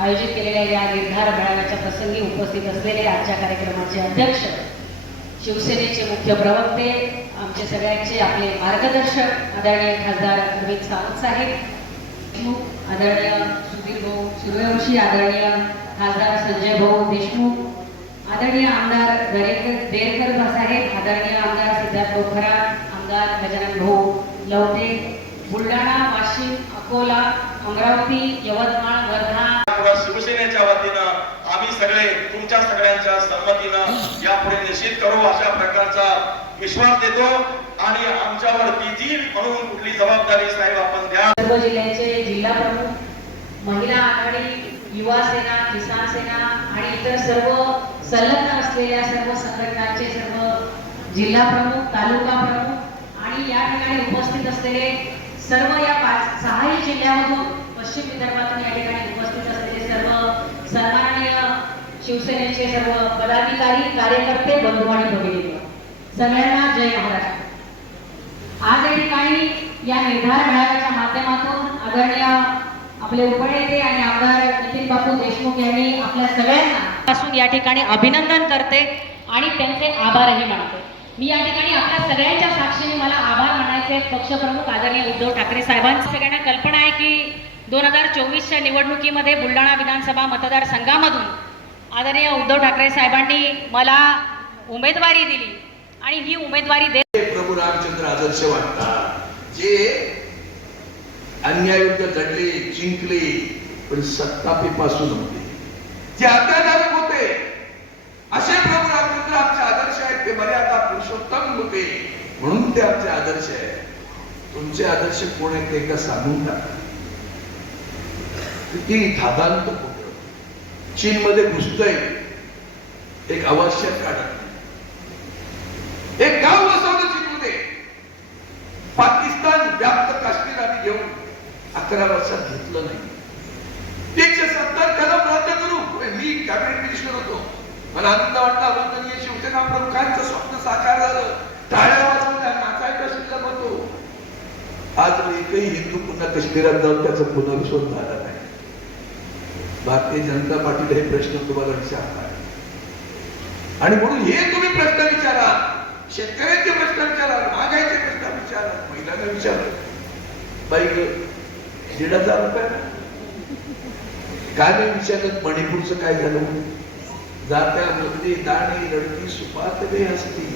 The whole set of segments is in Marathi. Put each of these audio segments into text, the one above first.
आयोजित केलेल्या या निर्धार मेळाव्याच्या प्रसंगी उपस्थित असलेले आजच्या कार्यक्रमाचे अध्यक्ष, शिवसेनेचे मुख्य प्रवक्ते, आमचे सगळ्यांचे आपले मार्गदर्शक आदरणीय खासदार अरविंद सावंत साहेब, आदरणीय सुधीर भाऊ सूर्यवंशी, आदरणीय खासदार संजय भाऊ देशमुख, आदरणीय आमदार देरकर साहेब, आदरणीय आमदार सिद्धार्थ बोखरा, आमदार गजानन भाऊ लवटे, बुलढाणा, वाशिम, अकोला, अमरावती, यवतमाळ, वर्धा. शिवसेनेच्या वतीनं आम्ही सगळे तुमच्या सगळ्यांच्या संमतीनं यापुढे निश्चित करू अशा प्रकारचा विश्वास देतो आणि आमच्यावर ती म्हणून कुठली जबाबदारी साहेब आपण द्या. सर्व जिल्ह्याचे जिल्हा प्रमुख, महिला आघाडी, युवा सेना, किसान सेना आणि इतर सर्व संलग्न असलेल्या सर्व संघटनांचे सर्व जिल्हा प्रमुख, तालुका प्रमुख आणि या ठिकाणी उपस्थित असलेले सर्व या 6 जिल्ह्यामधून पश्चिम विदर्भातून या ठिकाणी उपस्थित असलेले सर्व सन्माननीय शिवसेनेचे सर्व पदाधिकारी, कार्यकर्ते, बंधू आणि भगिनी, सगळ्यांना जय महाराष्ट्र. आज या ठिकाणी या निर्धार मेळाव्याच्या माध्यमातून आदरणीय आपले उपनेते आणि आमदार नितीन बापू देशमुख यांनी आपल्या सगळ्यांना पासून या ठिकाणी अभिनंदन करते आणि त्यांचे आभारही मानते. मी या ठिकाणी आपल्या सगळ्यांच्या साक्षीने मला आभार मानायचे पक्षप्रमुख आदरणीय उद्धव ठाकरे साहेबांची. सगळ्यांना कल्पना आहे की 2024च्या निवडणुकीमध्ये बुलढाणा विधानसभा मतदारसंघामधून आदरणीय उद्धव ठाकरे साहेबांनी मला उमेदवारी दिली आणि ही उमेदवारी प्रभू रामचंद्र आदर्श वाटतात, जे अन्यायविरुद्ध लढले, जिंकले, पण सत्तापेपासून होते, जे अत्याचारक होते, असे प्रभू रामचंद्र आमचे आदर्श आहेत. ते मर्यादा पुरुषोत्तम होते म्हणून ते आमचे आदर्श आहेत. तुमचे आदर्श कोण आहेत ते का सांगून टाका. किती धादांत कुठं चीन मध्ये घुसतय, एक आवश्यक काढत एक गाव बसवलं चीनमध्ये. पाकिस्तान व्याप्त काश्मीर आम्ही घेऊन 11 वर्षात घेतलं नाही. 170 कलम रद्द करू. मी कॅबिनेट मिनिस्टर होतो, मला आनंद वाटला. वंदनीय शिवसेना प्रमुखांचं स्वप्न साकार झालं. टाळ्या वाजवल्या, नाचायला शिल्लक होतो. आज एकही हिंदू पुन्हा काश्मीरात जाऊन त्याचा पुनर्विश्वास झाला नाही. भारतीय जनता पार्टीला हे प्रश्न तुम्हाला विचारणार आणि म्हणून हे तुम्ही प्रश्न विचारा. शेतकऱ्यांचे प्रश्न विचारा, महागाईचे प्रश्न विचारा, महिलांना विचारा. बाई 1,500 रुपये काय नाही विचारलं. मणिपूरचं काय झालं? जात्या मध्ये दाणे लढती सुपात वे असती.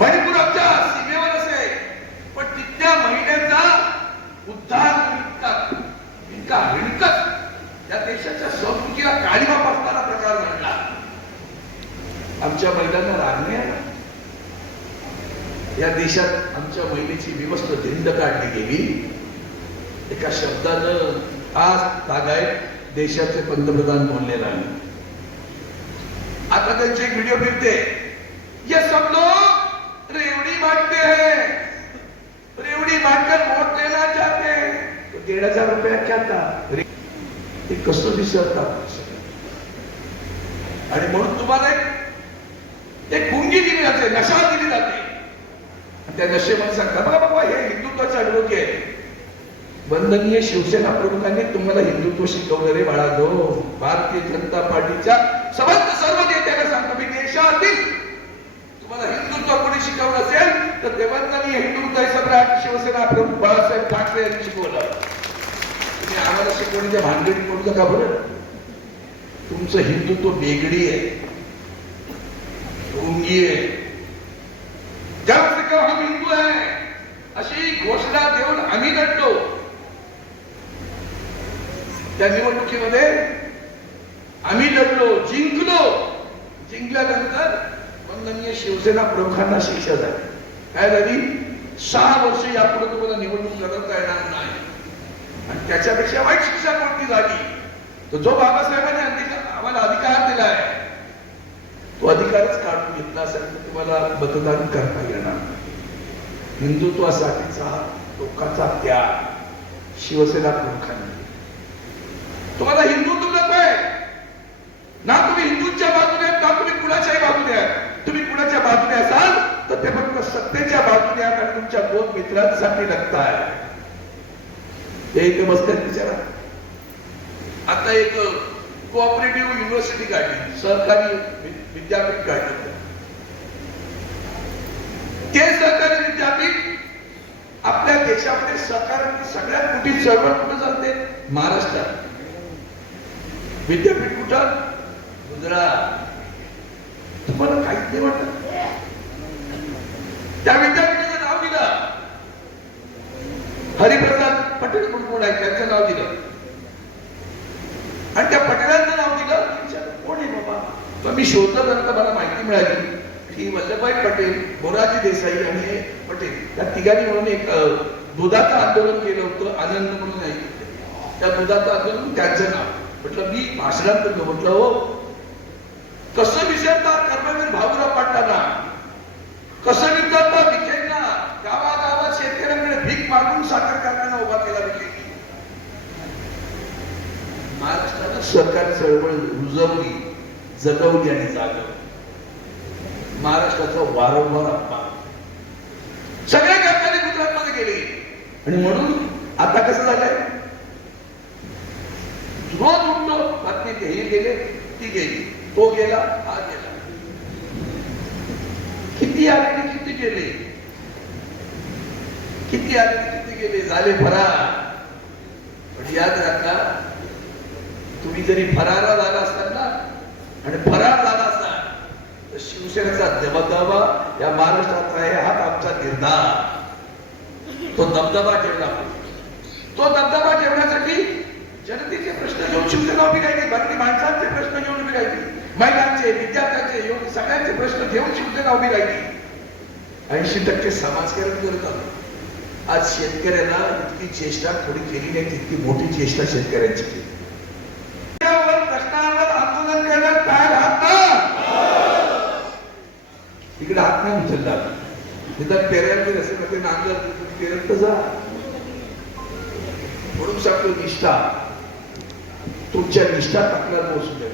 मणिपूर आमच्या सीमेवर असे, पण तिथल्या महिन्याचा उद्धार इतका हिणकत या देशाच्या संस्कृतीला काळीमा पडणारा प्रकार घडला. आमच्या महिलांना रागणे आला. या देशात आमच्या महिलेची विवस्त धिंड काढली गेली. एका शब्दानं आज तागायत देशाचे पंतप्रधान बोललेला आहे. आता त्यांचे एक व्हिडिओ फिरते, ये सब लोग रेवड़ी बांटते हैं, रेवड़ी बांटकर वोट लेना चाहते हैं, तो 1,500 रुपया क्या था? ते कसं दिसतात. आणि म्हणून तुम्हाला एक गुंगी दिली जाते, नशा दिली जाते. त्या नशेमध्ये सांगता बघा बाबा हे हिंदुत्वाचा विरोधी आहे. वंदनीय शिवसेना प्रमुखांनी तुम्हाला हिंदुत्व शिकवलं रे बाळा. भारतीय जनता पार्टीच्या सर्व नेत्यांना सांगतो मी, देशातील तुम्हाला हिंदुत्व कोणी शिकवलं असेल तर ते वंदनीय हिंदुत्व सम्राट शिवसेना प्रमुख बाळासाहेब ठाकरे यांनी शिकवलं. तुम्ही आम्हाला शिकवण्याच्या भानगडी पडू नका बरं. तुमचं हिंदुत्व बेगडी आहे, ढोंगी आहे. जब से कहो हम हिंदू है अशी घोषणा देऊन आम्ही लढलो. त्या निवडणुकीमध्ये आम्ही लढलो, जिंकलो. जिंकल्यानंतर वंदनीय शिवसेना प्रमुखांना शिक्षा झाली. काय झाली? 6 वर्ष यापुढे तुम्हाला निवडणूक लढवता येणार नाही. आणि त्याच्यापेक्षा वाईट शिक्षा कोणती झाली? तर जो बाबासाहेबांनी आम्हाला अधिकार दिलाय तो अधिकारच काढून घेतला असेल तर तुम्हाला मतदान करता येणार. हिंदुत्वासाठीचा लोकांचा त्याग शिवसेना प्रमुखांनी. तुम्हाला हिंदुत्व नको आहे ना, तुम्ही हिंदूंच्या बाजूने ना तुम्ही कुणाच्याही बाजूने आहात. तुम्ही कुणाच्या बाजूने असाल तर ते फक्त सत्तेच्या बाजूने आहात आणि तुमच्या 2 मित्रांसाठी लढताय. ते इथे बसतात विचारा. आता एक कोऑपरेटिव्ह युनिव्हर्सिटी काढली, सहकारी विद्यापीठ काढलं. ते सहकारी विद्यापीठ आपल्या देशामध्ये सहकाराची सगळ्यात मोठी चळवळ कुठं चालते? महाराष्ट्रात. विद्यापीठ कुठं? गुजरात. तुम्हाला काहीच नाही वाटत? त्या विद्यापीठाचं नाव दिलं हरिप्रसाद पटेल म्हणून कोण आहे त्यांचं नाव दिलं, आणि त्या पटेलांचं नाव दिलं. कोण आहे बाबा? मग मी शोधलं, नंतर मला माहिती मिळाली की वल्लभभाई पटेल, मोरारजी देसाई आणि हे पटेल त्या तिघांनी म्हणून एक दुधाचं आंदोलन केलं होतं. आनंद म्हणून नाही, त्या दुधाचं आंदोलन त्यांचं नाव. म्हटलं मी भाषणात करतो. म्हटलं हो, कसं विसरतात कर्मवीर भाऊराव पाटलांना, कसं विसरतात विखेंना, गावागावात शेतकऱ्यांकडे भीक मागून साखर कारखाना उभा केला विखेंनी. महाराष्ट्रानं सरकारी चळवळ रुजवली, जगवली आणि जागवली. महाराष्ट्राचा वारंवार अपमान सगळे कारखाने गुजरातमध्ये गेले, आणि म्हणून आता कसं झालंय, रोज उठलो बातमी, ते हे गेले, ती गेली, तो गेला, हा गेला. किती आले आणि किती गेले, किती आले आणि किती गेले, झाले फरार. पण याद राखा, तुम्ही जरी फरार झाला असताल ना, आणि फरार झाला असता तर शिवसेनेचा दबदबा या महाराष्ट्रात आहे. हा आमचा निर्धार. तो दबदबा ठेवला. तो दबदबा ठेवण्यासाठी जनतेचे प्रश्न घेऊन शिवसेना उभी राहिली, बाकी माणसांचे प्रश्न घेऊन उभी राहिली, महिलांचे, विद्यार्थ्यांचे, योग सगळ्यांचे प्रश्न घेऊन शिवसेना उभी राहिली. 80% समाजकारण करत आलो. आज शेतकऱ्यांना इतकी चेष्टा थोडी केली नाही, तितकी मोठी चेष्टा शेतकऱ्यांची केली. प्रश्नावर आंदोलन करण्यात काय राहत इकडे हात नाही उचलला. निदान पेरायला असेल ना, ते नांगर पेरत तर जा. म्हणून सांगतो, निष्ठा, तुमच्या निष्ठा टाकला पोहोचू द्या.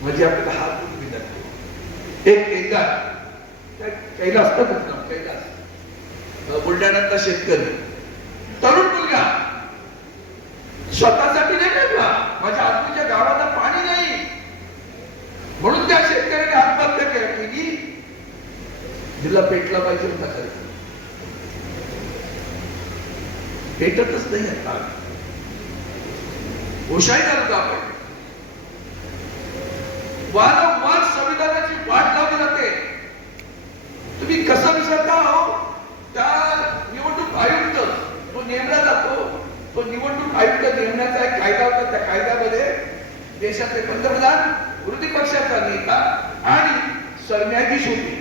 म्हणजे आपल्याला हात विनंती. एक कैलास असतात ना, कैलास बुलढाण्यातला शेतकरी, तरुण मुलगा, स्वतःसाठी नाही का, माझ्या आजूच्या गावाला पाणी नाही म्हणून त्या शेतकऱ्याने आत्महत्या केली. जिल्हा पेटला पाहिजे होता, खरं पेटतच नाही. आता ओशाही झालं होतं आपण. वारंवार संविधानाची वाट लावली जाते. तुम्ही कसं विसरता हो? त्या निवडणूक आयुक्त तो नेमला जातो, तो निवडणूक आयुक्त नेमण्याचा एक कायदा होता. त्या कायद्यामध्ये देशाचे पंतप्रधान, विरोधी पक्षाचा नेता आणि सरन्यायाधीश होते.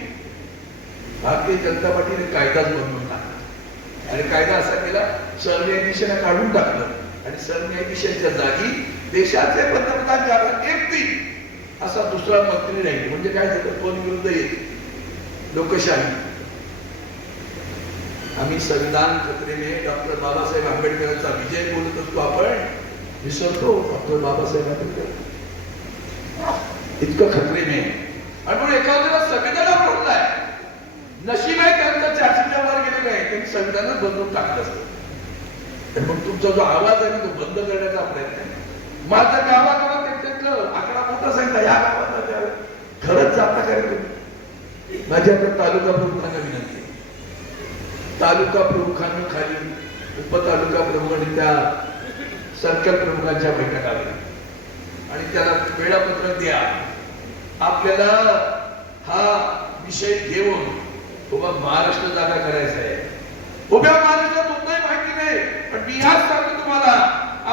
भारतीय जनता पार्टीने कायदाच बनवून टाकला, आणि कायदा असा केला, सरन्यायाधीशांना काढून टाकलं, आणि सरन्यायाधीशांच्या जागी देशाचे पंतप्रधान ज्याला एकतील असा दुसरा मंत्री राहील. म्हणजे काय झालं, दोन विरुद्ध येते लोकशाही. आम्ही संविधान खतरेने डॉक्टर बाबासाहेब आंबेडकरांचा विजय बोलत असतो, आपण विसरतो डॉक्टर बाबासाहेब आंबेडकर इतकं खतरेने. आणि म्हणून एखाद्याला संविधानावर बोललाय, नशीब आहे त्यांच्या चाचीच्या वर गेलेलं आहे, त्यांनी संविधानच बदलून टाकलं असतं. मग तुमचा जो आवाज आहे तो बंद करण्याचा प्रयत्न आहे. माझ्या गावागावात त्यांच्यातलं आकडा मोठा सांगितला, या गावात खरंच जाता काय तुम्ही? माझ्या तालुका प्रमुखांना विनंती, तालुका प्रमुखांनी खाली उपतालुका प्रमुखांनी त्या सर्कल प्रमुखांच्या बैठका घ्या आणि त्याला वेळापत्रक द्या. आपल्याला हा विषय घेऊन उभा महाराष्ट्र जागा करायचा आहे. उभ्या महाराष्ट्रात होतंय माहिती नाही, पण मी आज सांगतो तुम्हाला,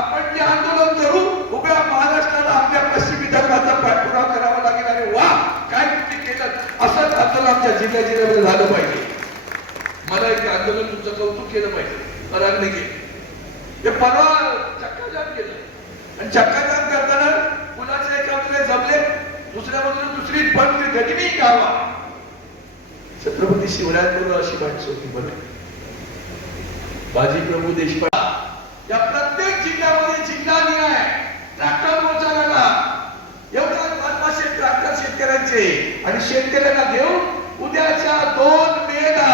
आपण जे आंदोलन करू उभ्या महाराष्ट्राला आपल्या पश्चिम विदर्भाचा पाठपुरावा करावा लागेल. अरे वा, काय तुम्ही केलं, असंच आंदोलन आमच्या जिल्ह्यामध्ये झालं पाहिजे. मला एक आंदोलन तुमचं कौतुक केलं पाहिजे, परागने केलं. ते परवा चक्काजाम केलं, आणि चक्काजाम करताना कुणाचे एकाकडे जमले, दुसऱ्या बाजूला दुसरी पण गजनी गावा. छत्रपती शिवरायांबरोबर अशी माणसं होती बरं. बाजीप्रभू देशपांडे या प्रत्येक जिल्ह्यामध्ये जिल्हानिहाय ट्रॅक्टर मोर्चा लागला. एवढा 500 ट्रॅक्टर शेतकऱ्यांचे, आणि शेतकऱ्यांना घेऊन उद्याच्या 2 मेला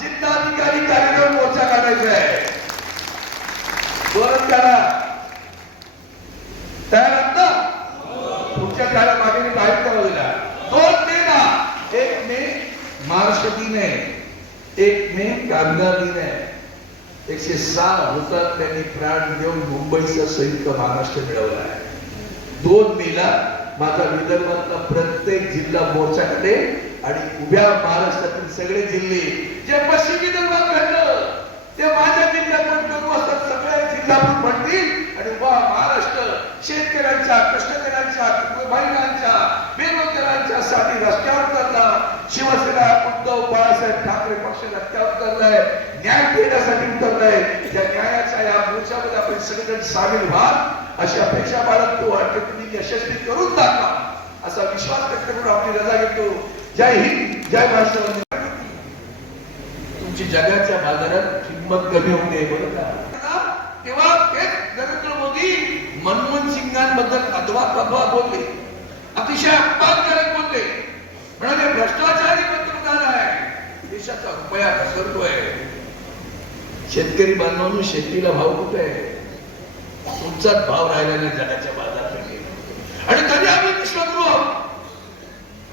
जिल्हाधिकारी कार्यालयावर मोर्चा काढायचा आहे. जोरात करा. तयार आहात ना? पुढच्या काळात मागे मी बाहेर ठरवलेला 2 मेला 1 मे महाराष्ट्र दिन आहे, 1 मे कामगार दिन आहे. 106 हुतात्म्यांनी प्राण देऊन मुंबईचा संयुक्त महाराष्ट्र मिळवला आहे. 2 मेला माझा विदर्भातला प्रत्येक जिल्हा मोर्चाकडे आणि उभ्या महाराष्ट्रातील सगळे जिल्हे जे पश्चिम विदर्भात घडलं ते माझ्या जिल्ह्यात पण करू असतात. सगळे जिल्हा पण म्हणतील आणि उभा महाराष्ट्र शेतकऱ्यांच्या, कष्टकऱ्यांच्या, महिलांच्या, बेरोजगारांच्या साठी रस्त्यावर चालला. शिवसेना उद्धव बाळासाहेब ठाकरे पक्ष रस्त्यावर चाललाय, न्याय देण्यासाठी उतरलाय. त्या न्यायाच्या या मोर्चामध्ये आपण सगळेजण सामील व्हा अशी अपेक्षा बाळगतो आणि तुम्ही यशस्वी करून दाखवा असा विश्वास व्यक्त करून आपली रजा घेतो. जय हिंद, जय महाराष्ट्र. तुमची जगाच्या बाजारात किंमत कमी होते बरं का. तेव्हा तेच नरेंद्र मोदी मनमोहन सिंगांबद्दल अथवा बोलले, अतिशय अपमानकारक बोलले. म्हणाले भ्रष्टाचारी पंतप्रधान आहे, देशाचा रुपया घसरतोय. शेतकरी बांधवांनो, शेतीला भाव कुठे आहे? तुमचाच भाव राहिला नाही जगाच्या बाजारपेठेत. आणि तरी आम्ही विश्वगुरु आहोत,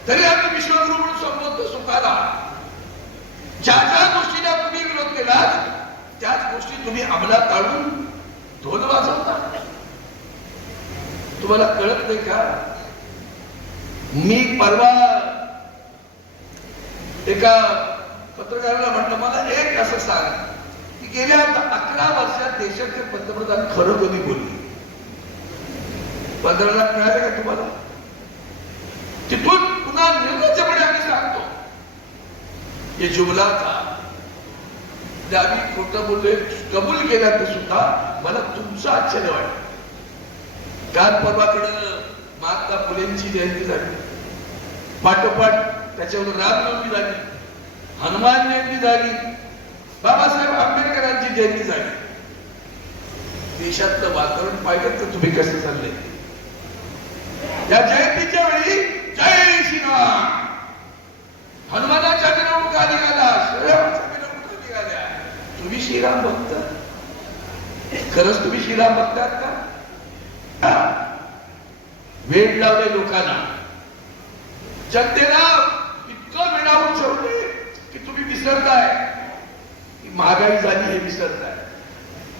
तरी आम्ही विश्वगुरु म्हणून संबोधतो सुखाला. ज्या ज्या गोष्टीला तुम्ही विरोध केला त्याच गोष्टी तुम्ही अंमलात आणून ढोल वाजवता. तुम्हाला कळत नाही का? मी परवा एका पत्रकाराला म्हटलं, मला एक असं सांग की गेल्या 11 वर्षात देशाचे पंतप्रधान खरं कधी बोलले? 15 लाख मिळाले का तुम्हाला? तिथून पुन्हा निर्लज्जपणे आम्ही सांगतो हे जुमला था. आम्ही खोटं बोलले कबूल केलं तर सुद्धा मला तुमचं आश्चर्य वाटतं. काल परवाकडं महात्मा फुलेंची जयंती झाली, पाठोपाठ त्याच्यावर रामनवमी झाली, हनुमान जयंती झाली, बाबासाहेब आंबेडकरांची जयंती झाली. देशातलं वातावरण पाहिलं तर तुम्ही कसं चाललंय? या जयंतीच्या वेळी जय श्रीराम, हनुमानाच्या मिरवणुका निघाल्या, श्रीरामाच्या मिरवणुका निघाल्या. तुम्ही श्रीराम भक्त? खरंच तुम्ही श्रीराम भक्त आहात का? वेळ लावले लोकांना, जनतेला इतकं वेळावून ठेवले की तुम्ही विसरताय की महागाई झाली हे विसरताय.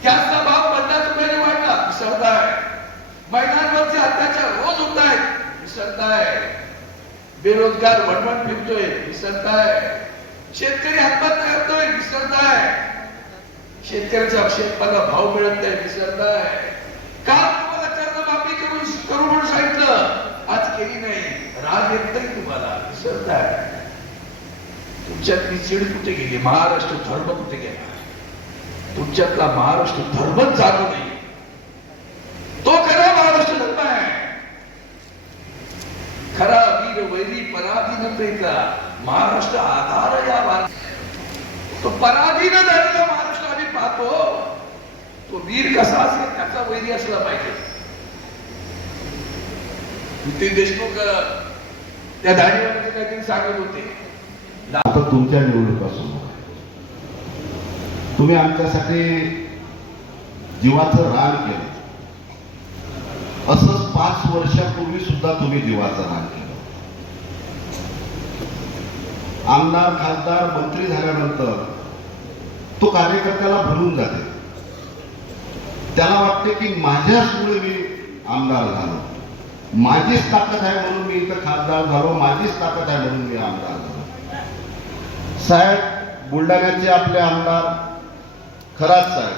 गॅसचा भाव 50 रुपयाने वाढला विसरताय. महिलांवरचे अत्याचार रोज होत आहेत विसरताय. बेरोजगार वणवण फिरतोय विसरताय. शेतकरी आत्महत्या करतोय विसरताय. शेतकऱ्याच्या शेतमाला भाव मिळत नाही विसरताय. का तुम्हाला कर्जमाफी करू म्हणून सांगितलं, आज केली नाही, राग येत नाही तुम्हाला, विसरताय. तुमच्यातली चिड कुठे गेली? महाराष्ट्र धर्म कुठे गेला? तुमच्यातला महाराष्ट्र धर्मच जाणू नाही. तो खरा महाराष्ट्र धर्म आहे. खरा वीर वैरी पराधीन प्रेता महाराष्ट्र आधार या तो पराधीन झालेला महाराष्ट्र आम्ही पाहतो. तो वीर कसा असेल त्याचा वैरी असला पाहिजे. नितीन देशमुख त्या धाडीवाल्याचे काहीतरी सांगत होते, आता तुमच्या निवडणुका सुरू आहे. तुम्ही आमच्यासाठी जीवाचं रान केलं. असंच 5 वर्षापूर्वी सुद्धा तुम्ही जीवाचं रान केलं. आमदार, खासदार, मंत्री झाल्यानंतर तो कार्यकर्त्याला भरून जाते. त्याला वाटते की माझ्याचमुळे मी आमदार झालो, माझीच ताकद आहे म्हणून मी इथं खासदार झालो, माझीच ताकद आहे म्हणून मी आमदार झालो. साहेब, बुलढाण्याचे आपले आमदार खरात साहेब,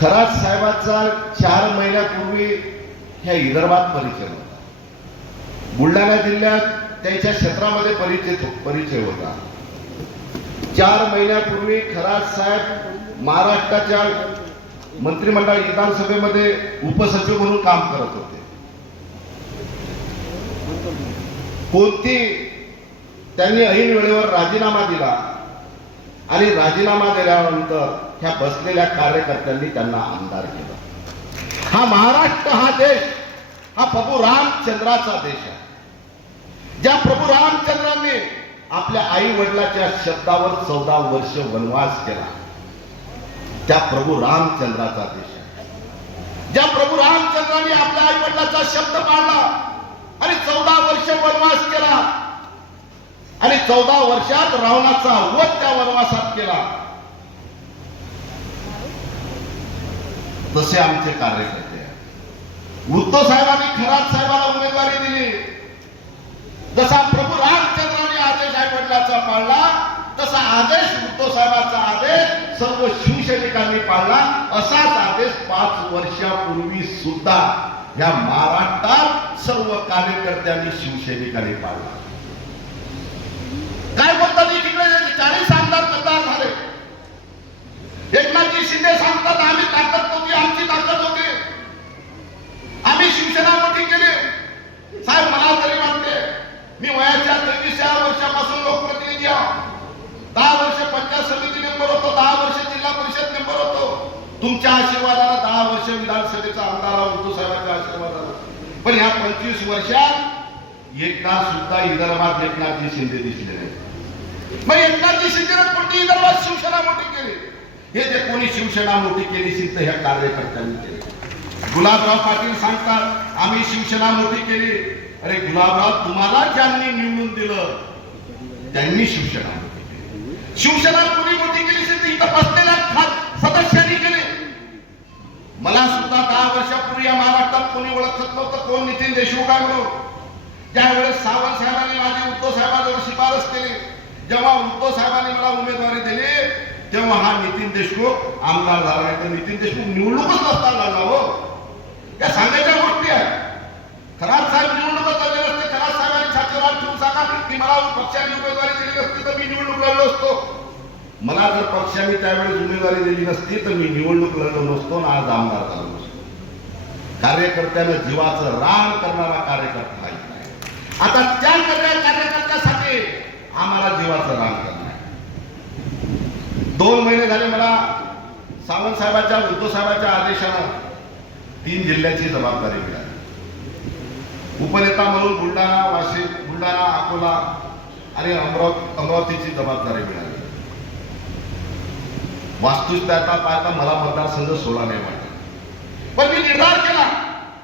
खरात साहेबांचा 4 महिन्यापूर्वी ह्या विदर्भात परिचय होता. बुलढाणा जिल्ह्यात त्यांच्या क्षेत्रामध्ये परिचय होता. 4 महिन्यापूर्वी खरात साहेब महाराष्ट्राच्या मंत्रिमंडळ विधानसभेमध्ये उपसचिव म्हणून काम करत होते. त्यांनी ऐन वेळेवर राजीनामा दिला आणि राजीनामा दिल्यानंतर ह्या बसलेल्या कार्यकर्त्यांनी त्यांना आमदार केलं. हा महाराष्ट्र, हा देश, हा प्रभू रामचंद्राचा देश आहे. ज्या प्रभू रामचंद्रांनी आपल्या आई वडिलाच्या शब्दावर 14 वर्ष वनवास केला, त्या प्रभू रामचंद्राचा देश आहे. ज्या प्रभू रामचंद्रांनी आपल्या आई वडिलाचा शब्द पाळला आणि 14 वर्ष वनवास केला आणि 14 वर्षात रावणाचा वध त्या वनवासात केला, तसे आमचे कार्यकर्ते आहेत. उद्धव साहेबांनी खरात साहेबांना उमेदवारी दिली. जसा प्रभू रामचंद्रांनी आदेश आई वडिलाचा पाळला, तसा आदेश उद्धव साहेबांचा आदेश सर्व शिवसैनिकांनी पाळला. असाच आदेश 5 वर्षापूर्वी सुद्धा या महाराष्ट्रात सर्व कार्यकर्त्यांनी शिवसैनिकांनी पाळला. काय बोलतात तिकडे 40 आमदार मतदार झाले. एकनाथजी शिंदे सांगतात आम्ही ताकद नव्हती, आमची ताकद होती, आम्ही शिवसेना मोठी केली. साहेब मला तरी वाटते, मी वयाच्या 23व्या वर्षापासून लोकप्रतिनिधी आहे. 10 वर्ष पंचायत समिती मेंबर होतो, 10 वर्ष जिल्हा परिषद मेंबर होतो. तुमच्या आशीर्वादाला 10 वर्ष विधानसभेचा आमदार उद्धव साहेबांच्या आशीर्वादाला. पण ह्या 25 वर्षात एकदा सुद्धा विदर्भात एकनाथजी शिंदे दिसले नाही. मग एकनाथजी शिंदेने कोणती विदर्भात शिवसेना मोठी केली? हे जे कोणी शिवसेना मोठी केली असेल तर ह्या कार्यकर्त्यांनी केली. गुलाबराव पाटील सांगतात आम्ही शिवसेना मोठी केली. अरे गुलाबराव, तुम्हाला ज्यांनी निवडून दिलं त्यांनी शिवसेना मोठी केली. शिवसेना कोणी मोठी केली असेल तर इथं बसलेल्या सदस्यांनी केली. मला सुद्धा 10 वर्षापूर्वी या महाराष्ट्रात कोणी ओळखत नव्हतं कोण नितीन देशमुख आहे म्हणून. ज्यावेळेस सावंत साहेबांनी माझी उद्धव साहेबांजवळ शिफारस केली, जेव्हा उद्धव साहेबांनी मला उमेदवारी दिली, तेव्हा हा नितीन देशमुख आमदार झाला. नाही तर नितीन देशमुख निवडणूकच नसता लढला. हो, या सांगायच्या गोष्टी आहेत. खरात साहेब निवडणूकच लढले नसते, खरात साहेबांनी छातीवर ठेवून सांगा की मला पक्षाने उमेदवारी दिली नसती तर मी निवडणूक लढलो असतो. मला जर पक्षाने त्यावेळेस उमेदवारी दिली नसती तर मी निवडणूक लढलो नसतो आणि आज आमदार झालो नसतो. कार्यकर्त्यानं जीवाचं रान करणारा कार्यकर्ता आहे. आता त्या कार्यकर्त्यासाठी आम्हाला जीवाचं रान करणार. 2 महिने झाले मला सावंत साहेबांच्या उद्धव साहेबांच्या आदेशानं 3 जिल्ह्याची जबाबदारी मिळाली. उपनेता म्हणून बुलढाणा, वाशिम, बुलढाणा, अकोला आणि अमरावतीची जबाबदारी मिळाली. वास्तुस्थिती पाहता मला मतदारसंघ 16 नाही वाटत. पण मी निर्धार केला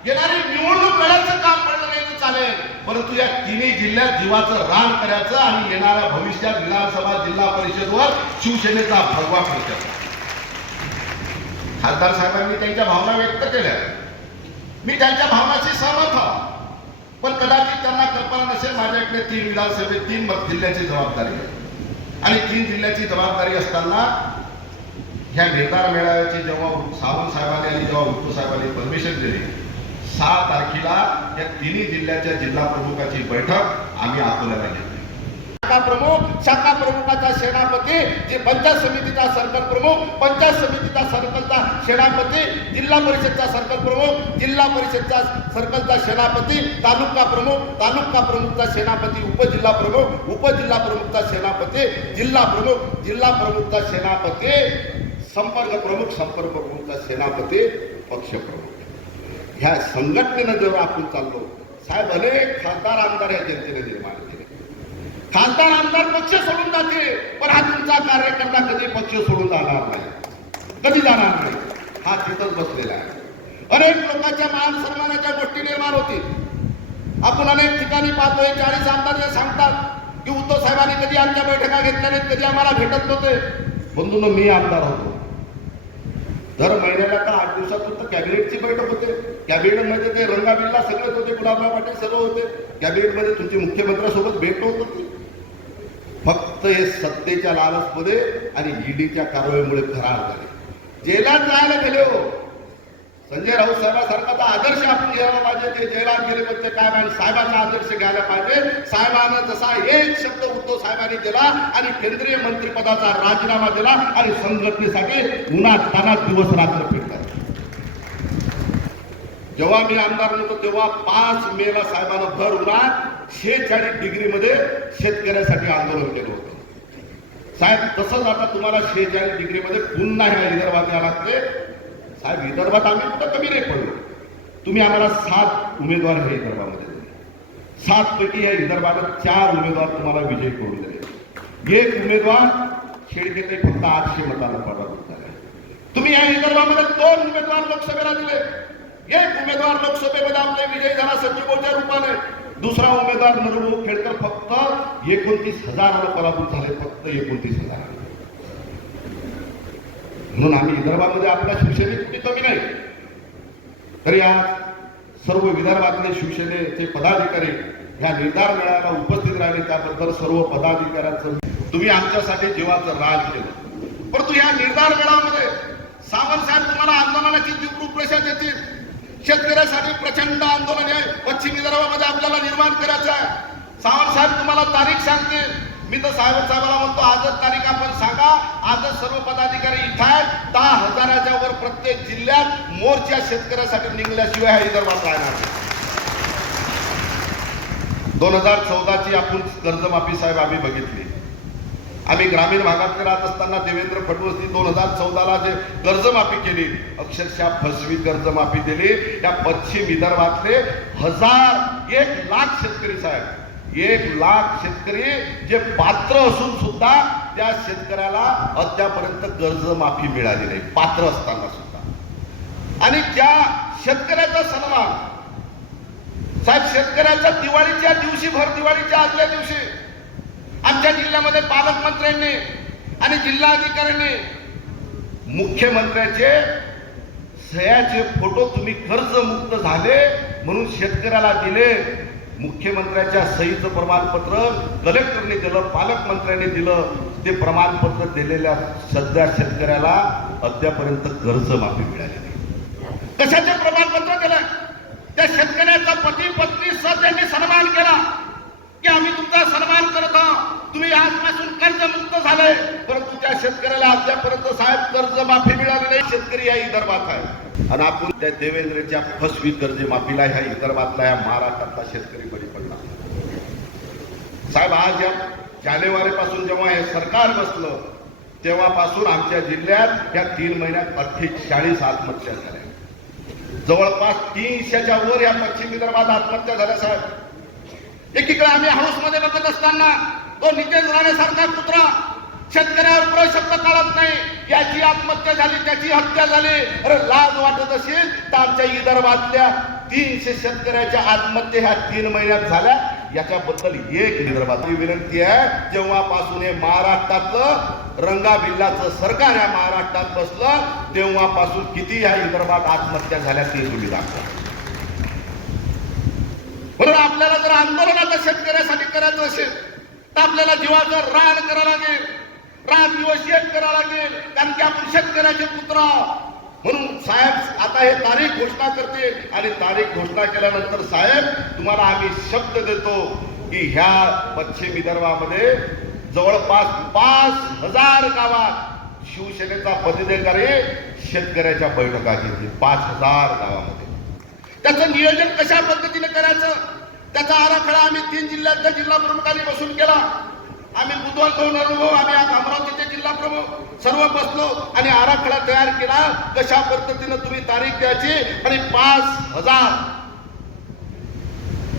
येणारी निवडणूक लढायचं काम पडलं नाही तर चालेल, परंतु या 3 जिल्ह्यात जीवाचं रान करायचं आणि येणाऱ्या भविष्यात विधानसभा जिल्हा परिषदवर शिवसेनेचा भगवा फडकायचा. खासदार साहेबांनी त्यांच्या भावना व्यक्त केल्या. मी त्यांच्या भावनाशी सहमत आहे. पण कदाचित त्यांना कल्पना नसेल माझ्याकडे 3 विधानसभेत 3 जिल्ह्याची जबाबदारी आहे. आणि 3 जिल्ह्याची जबाबदारी असताना ह्या नेतार मेळाव्याची जेव्हा सावंत साहेबांनी आणि जेव्हा उद्धव साहेबांनी परमिशन दिली, 6 तारखेला या 3 जिल्ह्याच्या जिल्हा प्रमुखाची बैठक आम्ही अकोल्याला घेतली. शाखा प्रमुख, शाखा प्रमुखाचा सेनापती, जे पंचायत समितीचा सर्कल प्रमुख, पंचायत समितीचा सर्कलचा सेनापती, जिल्हा परिषदचा सर्कल प्रमुख, जिल्हा परिषदचा सर्कलचा सेनापती, तालुका प्रमुख, तालुका प्रमुखचा सेनापती, उपजिल्हा प्रमुख, उपजिल्हा प्रमुखचा सेनापती, जिल्हा प्रमुख, जिल्हा प्रमुखचा सेनापती, संपर्क प्रमुख, संपर्क प्रमुखचा सेनापती, पक्ष प्रमुख. ह्या संघटनेनं जेव्हा आपण चाललो, साहेब अनेक खासदार आमदार या जनतेने निर्माण केले. खासदार आमदार पक्ष सोडून जाते, पण हा तुमचा कार्यकर्ता कधी पक्ष सोडून जाणार नाही, कधी जाणार नाही. हा तिथंच बसलेला आहे. अनेक लोकांच्या मान सन्मानाच्या गोष्टी निर्माण होतील. आपण अनेक ठिकाणी पाहतोय 40 आमदार जे सांगतात की उद्धव साहेबांनी कधी आमच्या बैठका घेतल्या नाहीत, कधी आम्हाला भेटत नव्हते. बंधूंनो, मी आमदार होतो, दर महिन्याला का 8 दिवसातून तर कॅबिनेटची बैठक होते. कॅबिनेटमध्ये ते रंगाबिल्ला सगळेच होते, गुलाबराव पाटील सर्व होते. कॅबिनेटमध्ये तुमचे मुख्यमंत्र्यांसोबत भेट होत होती. फक्त हे सत्तेच्या लालचमध्ये आणि ईडीच्या कारवाईमुळे फरार झाले, जेलात जायला गेले. हो, संजय राऊत साहेबांसारखाचा आदर्श आपण घ्यायला पाहिजे. ते जेलात गेले म्हणजे काय, साहेबांचा आदर्श घ्यायला पाहिजे. साहेबांना जसा एक शब्द उद्धव साहेबांनी दिला आणि केंद्रीय मंत्रिपदाचा राजीनामा दिला आणि संघटनेसाठी उन्हात तानात दिवस रात्र फिरतात. जेव्हा मी आमदार होतो तेव्हा 5 मेला साहेबांना भर उन्हात 46 डिग्रीमध्ये शेतकऱ्यासाठी आंदोलन केलं होतं. साहेब तसंच आता तुम्हाला 46 डिग्रीमध्ये पुन्हा ह्या विदर्भात यायला लागते. साहेब विदर्भात आम्ही कुठं कमी नाही पडलो. तुम्ही आम्हाला 7 उमेदवार हे विदर्भामध्ये दिले. 7 पैकी या विदर्भात 4 उमेदवार तुम्हाला विजय करून दिले. 1 उमेदवार खेडकेते फक्त 800 मतांना पराभूत झाले. तुम्ही या विदर्भामध्ये 2 उमेदवार लोकसभेला दिले. एक उमेदवार लोकसभेमध्ये आपले विजयी झाला सचिवच्या रूपाने, दुसरा उमेदवार नरहू खेडकर फक्त 29,000 पराभूत झाले, फक्त 29,000. म्हणून आम्ही विदर्भामध्ये आपल्या शिवसेनेत कुठे कमी नाही. तरी आज सर्व विदर्भातले शिवसेनेचे पदाधिकारी ह्या निर्धार मेळाव्याला उपस्थित राहिले, त्याबद्दल सर्व पदाधिकाऱ्यांचं तुम्ही आमच्यासाठी जीवाचं राज केलं. परंतु या निर्धार मेळाव्यामध्ये सावंत साहेब तुम्हाला आंदोलनाची रूपरेषा देतील. शेतकऱ्यासाठी प्रचंड आंदोलन आहे पश्चिम विदर्भामध्ये आपल्याला निर्माण करायचं आहे. सावंत साहेब तुम्हाला तारीख सांगतील. मी तर साहेबाला म्हणतो आजच तारीख आपण सांगा. आजच सर्व पदाधिकारी इथं आहेत. 10,000च्या वर प्रत्येक जिल्ह्यात मोर्चा शेतकऱ्यासाठी निघल्याशिवाय हा विदर्भात राहणार नाही. 2014ची आपण कर्जमाफी साहेब आम्ही बघितली. आम्ही ग्रामीण भागात राहत असताना देवेंद्र फडणवीसनी 2014ला जे कर्जमाफी केली, अक्षरशः फसवी कर्जमाफी दिली. त्या पश्चिम विदर्भातले 1,00,000 शेतकरी साहेब, 1,00,000 शेतकरी जे पात्र असून सुद्धा त्या शेतकऱ्याला अद्यापर्यंत कर्जमाफी मिळाली नाही, पात्र असताना सुद्धा. आणि त्या शेतकऱ्याचा सन्मान साहेब, शेतकऱ्याच्या दिवाळीच्या दिवशी, भर दिवाळीच्या आदल्या दिवशी आमच्या जिल्ह्यामध्ये पालकमंत्र्यांनी आणि जिल्हाधिकाऱ्यांनी मुख्यमंत्र्याचे सह्याचे फोटो तुम्ही कर्जमुक्त झाले म्हणून शेतकऱ्याला दिले. मुख्यमंत्र्याच्या सहीचं प्रमाणपत्र कलेक्टरने दिलं, पालकमंत्र्यांनी दिलं. ते प्रमाणपत्र दिलेल्या सध्या शेतकऱ्याला अद्यापर्यंत कर्जमाफी मिळाली नाही. कशाचे प्रमाणपत्र दिलं? त्या शेतकऱ्याचा पती पत्नी सह त्यांनी सन्मान केला की आम्ही तुमचा सन्मान करत आहोत, तुम्ही आजपासून कर्जमुक्त झाले. परंतु त्या शेतकऱ्याला अद्यापर्यंत साहेब कर्जमाफी मिळाली नाही. शेतकरी या विदर्भात आहे आणि आपण त्या देवेंद्रच्या फसवी कर्जमाफीला ह्या विदर्भातला, या महाराष्ट्रातला शेतकरी बळी पडला. साहेब, आज या जानेवारीपासून जेव्हा हे सरकार बसलं तेव्हापासून आमच्या जिल्ह्यात या 3 महिन्यात 48 आत्महत्या झाल्या. जवळपास 300च्या वर या पश्चिम विदर्भात आत्महत्या झाल्या. साहेब, एकीकडे आम्ही हाऊसमध्ये बघत असताना तो नितेश राणेसारखा कुत्रा शेतकऱ्यावर प्रशब्द काढत नाही, याची आत्महत्या झाली, त्याची हत्या झाली. अरे लाज वाटत असेल तर आमच्या विदर्भातल्या 300 शेतकऱ्याच्या आत्महत्या ह्या 3 महिन्यात झाल्या. याच्याबद्दल एक विदर्भातली विनंती आहे, जेव्हापासून हे महाराष्ट्रातलं रंगाबिल्लाचं सरकार या महाराष्ट्रात बसलं तेव्हापासून किती या विदर्भात आत्महत्या झाल्या ते तुम्ही दाखवा. म्हणून आपल्याला जर आंदोलनाचं शेतकऱ्यासाठी करायचं असेल तर आपल्याला जीवाचं रान करावं लागेल, रात दिवस एक करावं लागेल, कारण की आपण शेतकऱ्याचे पुत्र. म्हणून साहेब आता हे तारीख घोषणा करते आणि तारीख घोषणा केल्यानंतर साहेब तुम्हाला आम्ही शब्द देतो की ह्या पश्चिम विदर्भामध्ये जवळपास 5,000 गावात शिवसेनेचा पदाधिकारी शेतकऱ्याच्या बैठका घेतली. 5,000 गावामध्ये त्याचं नियोजन कशा पद्धतीने करायचं त्याचा आराखडा आम्ही 3 जिल्ह्यातल्या जिल्हा प्रमुखांनी बसून केला. आम्ही बुधवार दोन अनुभव, आम्ही अमरावतीचे जिल्हा प्रमुख सर्व बसलो आणि आराखडा तयार केला. कशा पद्धतीने तुम्ही तारीख द्यायची आणि 5,000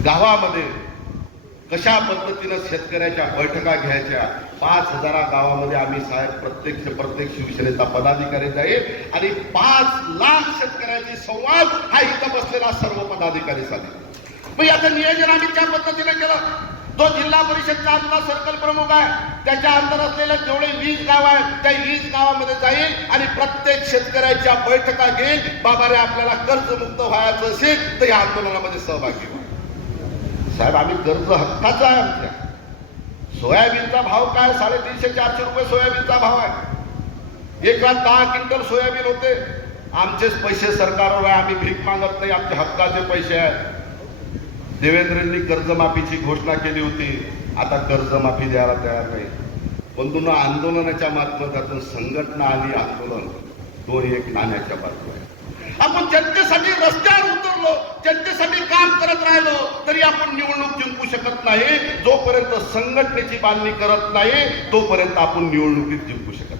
गावामध्ये कशा पद्धतीनं शेतकऱ्याच्या बैठका घ्यायच्या. 5,000 गावामध्ये आम्ही साहेब प्रत्येक शिवसेनेचा पदाधिकारी जाईल आणि 5,00,000 शेतकऱ्याची संवाद हा इथं बसलेला सर्व पदाधिकारी साधेल. मग याचं नियोजन आम्ही त्या पद्धतीने केलं. जो जिल्हा परिषदचा आमचा सर्कल प्रमुख आहे त्याच्या अंतर असलेले जेवढे 20 गाव आहेत त्या 20 गावामध्ये जाईल आणि प्रत्येक शेतकऱ्याच्या बैठका घेईल. बाबा रे, आपल्याला कर्जमुक्त व्हायचं असेल तर या आंदोलनामध्ये सहभागी व्हा. साहेब, आम्ही कर्ज हक्काचा आहे. आमच्या सोयाबीनचा भाव काय? 350-400 रुपये सोयाबीनचा भाव आहे. एकरात 10 क्विंटल सोयाबीन होते. आमचेच पैसे सरकारवर आहे, आम्ही भीक मागत नाही, आमचे हक्काचे पैसे आहेत. देवेंद्रनी कर्जमाफीची घोषणा केली होती, आता कर्जमाफी द्यायला तयार नाही. बंधूंनो, आंदोलनाच्या माध्यमातून संघटना आणि आंदोलन दोन एक नाण्याच्या बाजू आहे. आपण जनतेसाठी रस्त्यावर उतरलो, जनतेसाठी काम करत राहिलो तरी आपण निवडणूक जिंकू शकत नाही. जोपर्यंत संघटनेची बांधणी करत नाही तोपर्यंत आपण निवडणुकीत जिंकू शकत